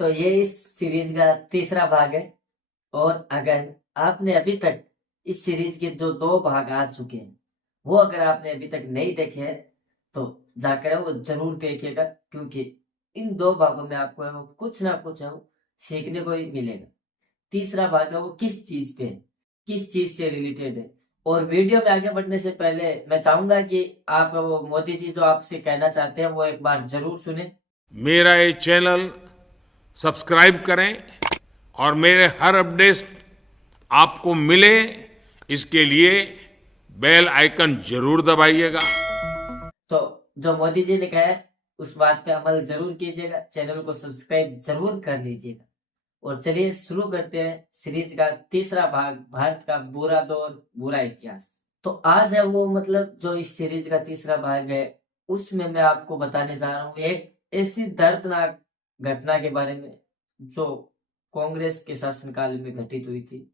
तो ये इस सीरीज का तीसरा भाग है। और अगर आपने अभी तक इस सीरीज के जो 2 भाग आ चुके हैं वो अगर आपने अभी तक नहीं देखे हैं तो जाकर वो जरूर देखिएगा, क्योंकि इन 2 भागों में आपको है वो कुछ ना कुछ है वो सीखने को ही मिलेगा। तीसरा भाग है वो किस चीज पे है, किस चीज से रिलेटेड है। और वीडियो में आगे बढ़ने से पहले मैं चाहूंगा कि आप वो मोदी जी जो आपसे कहना चाहते हैं वो एक बार जरूर सुने। मेरा ये चैनल सब्सक्राइब करें और मेरे हर अपडेट आपको मिले, इसके लिए बेल आइकन जरूर दबाइएगा। तो जो मोदी जी ने कहा है उस बात पे अमल जरूर कीजिएगा, चैनल को सब्सक्राइब जरूर कर लीजिएगा। और चलिए शुरू करते हैं सीरीज का तीसरा भाग, भारत का बुरा दौर बुरा इतिहास। तो आज है वो मतलब जो इस सीरीज का तीसरा भाग है उसमें मैं आपको बताने जा रहा हूँ एक ऐसी दर्दनाक घटना के बारे में जो कांग्रेस के शासनकाल में घटित हुई थी,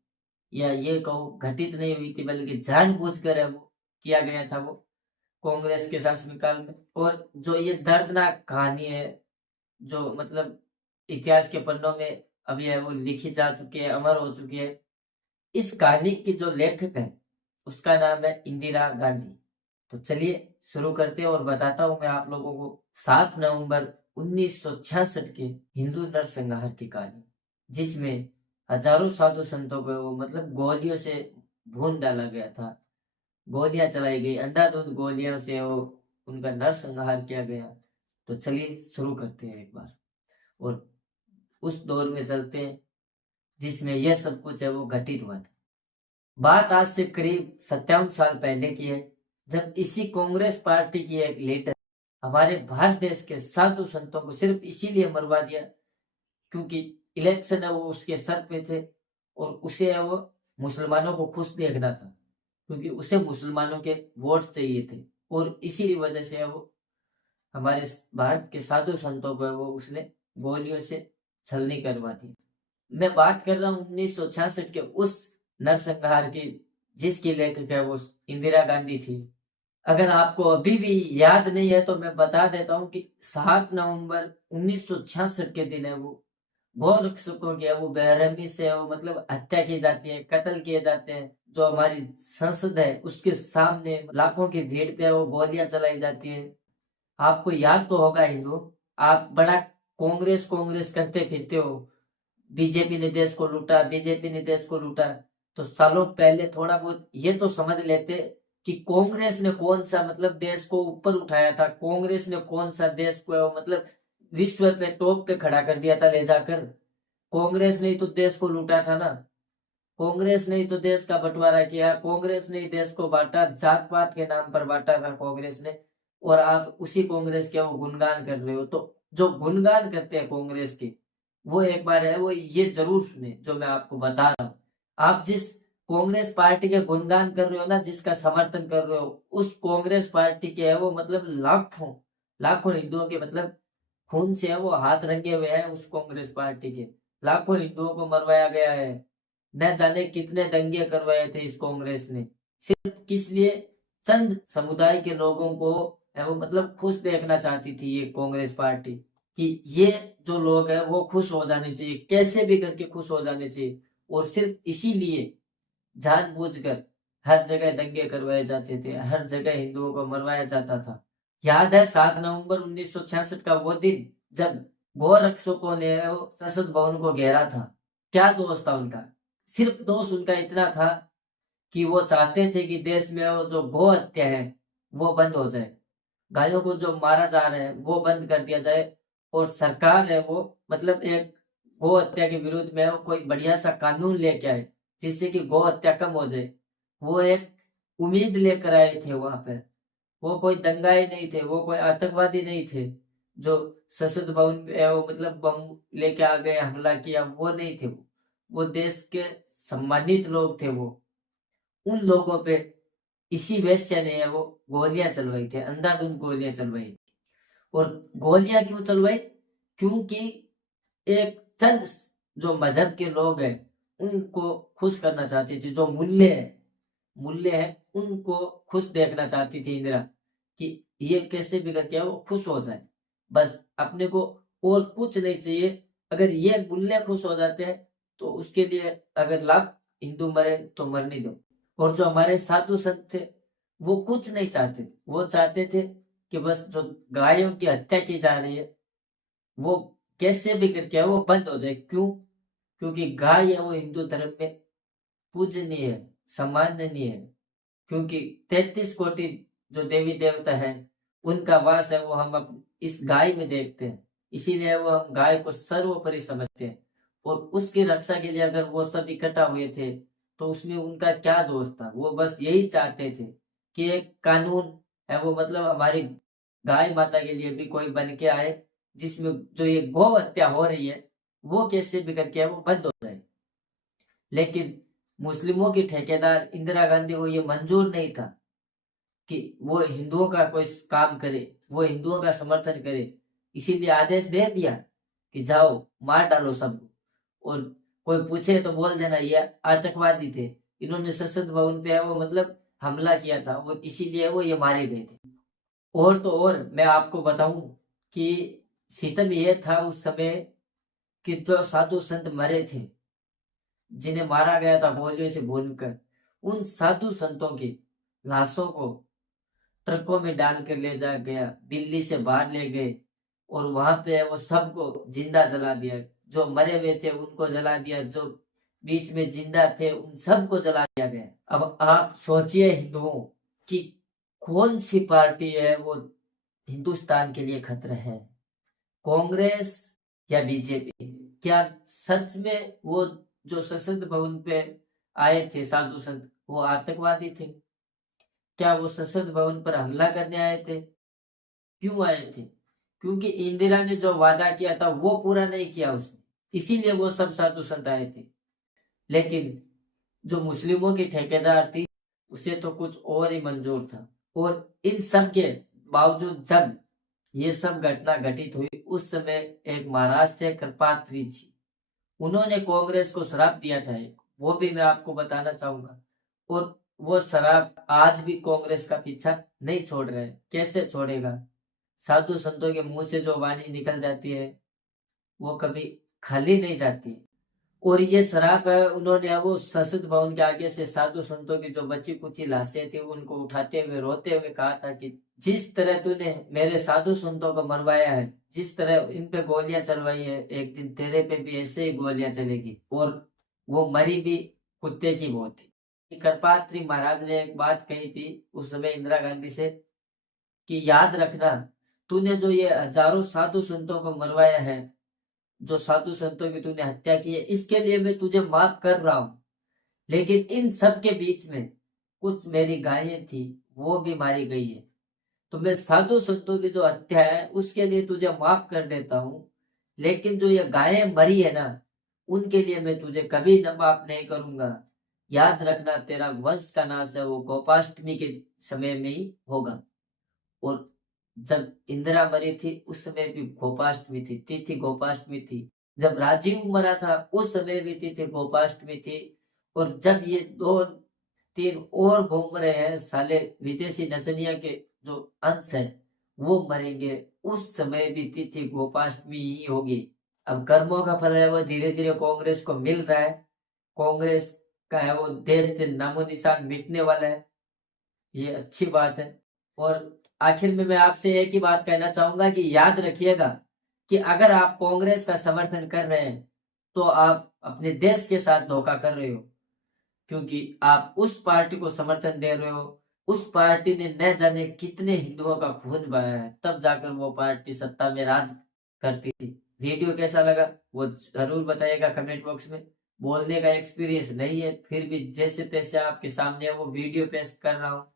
या ये कहो घटित नहीं हुई थी बल्कि जानबूझकर है वो किया गया था वो कांग्रेस के शासनकाल में। और जो ये दर्दनाक कहानी है जो मतलब इतिहास के पन्नों में अभी है वो लिखी जा चुकी है, अमर हो चुकी है। इस कहानी की जो लेखक है उसका नाम है इंदिरा गांधी। तो चलिए शुरू करते हैं और बताता हूं मैं आप लोगों को 7 नवंबर 1966 के हिंदू नरसंहार की कहानी, जिसमें हजारों साधु संतों को वो मतलब गोलियों से भून डाला गया था, गोलियां चलाई गई, अंधाधुंध गोलियों से वो उनका नरसंहार किया गया। तो चलिए शुरू करते हैं एक बार और उस दौर में चलते हैं जिसमें यह सब कुछ है वो घटित हुआ था। बात आज से करीब 57 साल पहले की है, जब इसी कांग्रेस पार्टी की एक लीडर हमारे भारत देश के साधु संतों को सिर्फ इसीलिए मरवा दिया क्योंकि इलेक्शन है वो उसके सर पे थे और उसे है वो मुसलमानों को खुश देखना था, क्योंकि उसे मुसलमानों के वोट चाहिए थे। और इसी वजह से है वो हमारे भारत के साधु संतों को है वो उसने गोलियों से छलनी करवा दी। मैं बात कर रहा हूँ 1966 के उस नरसंहार की जिसकी लेखक है वो इंदिरा गांधी थी। अगर आपको अभी भी याद नहीं है तो मैं बता देता हूँ कि 7 नवंबर 1966 के दिन है वो गौरक्षकों की है वो बेरहमी से है वो मतलब हत्या की जाती है, कत्ल किए जाते हैं। जो हमारी संसद है उसके सामने लाखों की भीड़ पे वो गोलियां चलाई जाती है। आपको याद तो होगा ही लोग, आप बड़ा कांग्रेस कांग्रेस करते फिरते हो, बीजेपी ने देश को लूटा, बीजेपी ने देश को लूटा। तो सालों पहले थोड़ा बहुत ये तो समझ लेते कि कांग्रेस ने कौन सा मतलब देश को ऊपर उठाया था, कांग्रेस ने कौन सा देश को मतलब विश्व पे टॉप पे खड़ा कर दिया था ले जाकर। कांग्रेस ने ही तो देश को लूटा था ना, कांग्रेस ने ही तो देश का बंटवारा किया, कांग्रेस ने ही देश को बांटा, जात पात के नाम पर बांटा था कांग्रेस ने। और आप उसी कांग्रेस के वो गुणगान कर रहे हो। तो जो गुणगान करते हैं कांग्रेस के वो एक बार है वो ये जरूर सुने जो मैं आपको बता रहा हूँ। आप जिस कांग्रेस पार्टी के गुणगान कर रहे हो ना, जिसका समर्थन कर रहे हो, उस कांग्रेस पार्टी के है वो मतलब लाखों लाखों हिंदुओं के मतलब खून से है वो हाथ रंगे हुए हैं उस कांग्रेस पार्टी के। लाखों हिंदुओं को मरवाया गया है, न जाने कितने दंगे करवाए थे इस कांग्रेस ने, सिर्फ किस लिए? चंद समुदाय के लोगों को है वो मतलब खुश देखना चाहती थी ये कांग्रेस पार्टी कि ये जो लोग हैं वो खुश हो जाने चाहिए, कैसे भी करके खुश हो जाने चाहिए। और सिर्फ इसीलिए जानबूझकर हर जगह दंगे करवाए जाते थे, हर जगह हिंदुओं को मरवाया जाता था। याद है 7 नवंबर 1966 का वो दिन जब गोरक्षकों ने वो संसद भवन को घेरा था? क्या दोष था उनका? सिर्फ दोष उनका इतना था कि वो चाहते थे कि देश में वो जो गौ हत्या है वो बंद हो जाए, गायों को जो मारा जा रहा है वो बंद कर दिया जाए। और सरकार है वो मतलब एक गौ हत्या के विरुद्ध में वो कोई बढ़िया सा कानून लेके आए जिससे कि गौ हत्या कम हो जाए। वो एक उम्मीद लेकर आए थे वहां पर। वो कोई दंगाई नहीं थे, वो कोई आतंकवादी नहीं थे जो संसद भवन पे वो मतलब बम लेके आ गए हमला किया, वो नहीं थे। वो देश के सम्मानित लोग थे। वो उन लोगों पे इसी वेश्या ने वो गोलियां चलवाई थी, अंधाधुंध गोलियां चलवाई थी। और गोलियां क्यों चलवाई? क्योंकि एक चंद जो मजहब के लोग हैं उनको खुश करना चाहती थी, जो मूल्य है उनको खुश देखना चाहती थी इंदिरा कि ये कैसे भी करके वो खुश हो जाए, बस अपने को और कुछ नहीं चाहिए। अगर ये बुल्ले खुश हो जाते हैं तो उसके लिए अगर लाख हिंदू मरे तो मरने दो। और जो हमारे साधु संत थे वो कुछ नहीं चाहते थे, वो चाहते थे कि बस जो गायों की हत्या की जा रही है वो कैसे भी करके वो बंद हो जाए। क्यों? क्योंकि गाय है वो हिंदू धर्म में पूजनीय है, सम्माननीय है। क्योंकि 33 कोटि जो देवी देवता है उनका वास है वो हम इस गाय में देखते हैं, इसीलिए वो हम गाय को सर्वोपरि समझते हैं। और उसकी रक्षा के लिए अगर वो सब इकट्ठा हुए थे तो उसमें उनका क्या दोष था? वो बस यही चाहते थे कि एक कानून है वो मतलब हमारी गाय माता के लिए भी कोई बन के आए जिसमें जो ये गौ हत्या हो रही है वो कैसे भी करके वो बंद हो जाए। लेकिन मुस्लिमों की ठेकेदार इंदिरा गांधी को ये मंजूर नहीं था कि वो हिंदुओं का कोई काम करे, वो हिंदुओं का समर्थन करे। इसीलिए आदेश दे दिया कि जाओ मार डालो सबको, और कोई पूछे तो बोल देना ये आतंकवादी थे, इन्होंने संसद भवन पे वो मतलब हमला किया था और इसीलिए वो ये मारे गए थे। और तो और मैं आपको बताऊं कि सितम ये था उस समय कि जो साधु संत मरे थे, जिन्हें मारा गया था गोलियों से भूनकर, उन साधु संतों की लाशों को ट्रकों में डाल कर ले जा गया, दिल्ली से बाहर ले गए और वहां पे वो सबको जिंदा जला दिया। जो मरे हुए थे उनको जला दिया, जो बीच में जिंदा थे उन सबको जला दिया गया। अब आप सोचिए हिंदुओं कि कौन सी पार्टी है वो हिंदुस्तान के लिए खतरा है, कांग्रेस या बीजेपी? क्या सच में वो जो संसद भवन पे आए थे साधु संत वो आतंकवादी थे? क्या वो संसद भवन पर हमला करने आए थे? क्यों आए थे? क्योंकि इंदिरा ने जो वादा किया था वो पूरा नहीं किया उसने, इसीलिए वो सब साधु संत आए थे। लेकिन जो मुस्लिमों की ठेकेदार थी उसे तो कुछ और ही मंजूर था। और इन सब के बावजूद जब ये सब घटना घटित हुई उस समय एक महाराज थे कृपात्री जी, उन्होंने कांग्रेस को श्राप दिया था एक, वो भी मैं आपको बताना चाहूंगा। और वो श्राप आज भी कांग्रेस का पीछा नहीं छोड़ रहा है। कैसे छोड़ेगा? साधु संतों के मुंह से जो वाणी निकल जाती है वो कभी खाली नहीं जाती। और ये श्राप है उन्होंने वो संसद भवन के आगे से साधु संतों की जो बची कुची लाशें थी उनको उठाते हुए रोते हुए कहा था कि जिस तरह तूने मेरे साधु संतों को मरवाया है, जिस तरह इन पे गोलियां चलवाई है, एक दिन तेरे पे भी ऐसे ही गोलियां चलेगी। और वो मरी भी कुत्ते की मौत थी। कृपात्री महाराज ने एक बात कही थी उस समय इंदिरा गांधी से कि याद रखना, तूने जो ये हजारों साधु संतों को मरवाया है, जो साधु संतों की तूने हत्या की है, इसके लिए मैं तुझे माफ कर रहा हूं। लेकिन इन सब के बीच में कुछ मेरी गायें थी वो भी मारी गई है, तो मैं साधु संतों की जो हत्या है उसके लिए तुझे माफ कर देता हूं। लेकिन जो ये गायें मरी है ना उनके लिए मैं तुझे कभी न माफ नहीं करूंगा। याद रखना तेरा वंश का नाश है वो गोपाष्टमी के समय में ही होगा। और जब इंदिरा मरी थी उस समय भी गोपाष्टमी थी, तिथि गोपाष्टमी थी। जब राजीव मरा था उस समय भी तिथि गोपाष्टमी थी। और जब ये 2-3 और घूम रहे हैं साले विदेशी नजरिया के जो अंश है वो मरेंगे, उस समय भी तिथि गोपाष्टमी ही होगी। अब कर्मों का फल है वो धीरे धीरे कांग्रेस को मिल रहा है। कांग्रेस का है वो देश से नामो निशान मिटने वाला है, ये अच्छी बात है। और आखिर में मैं आपसे एक ही बात कहना चाहूंगा कि याद रखिएगा कि अगर आप कांग्रेस का समर्थन कर रहे हैं तो आप अपने देश के साथ धोखा कर रहे हो, क्योंकि आप उस पार्टी को समर्थन दे रहे हो। उस पार्टी ने न जाने कितने हिंदुओं का खून बहाया है, तब जाकर वो पार्टी सत्ता में राज करती थी। वीडियो कैसा लगा वो जरूर बताइएगा कमेंट बॉक्स में। बोलने का एक्सपीरियंस नहीं है फिर भी जैसे तैसे आपके सामने वो वीडियो पेश कर रहा हूँ,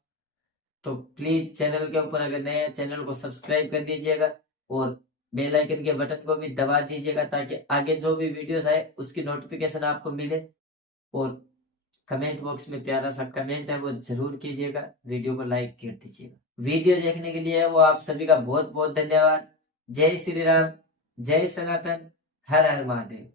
तो प्लीज चैनल के ऊपर अगर नए हैं चैनल को सब्सक्राइब कर दीजिएगा और बेल आइकन के बटन को भी दबा दीजिएगा ताकि आगे जो भी वीडियोस आए उसकी नोटिफिकेशन आपको मिले। और कमेंट बॉक्स में प्यारा सा कमेंट है वो जरूर कीजिएगा, वीडियो को लाइक कर दीजिएगा। वीडियो देखने के लिए वो आप सभी का बहुत बहुत धन्यवाद। जय श्री राम, जय सनातन, हर हर महादेव।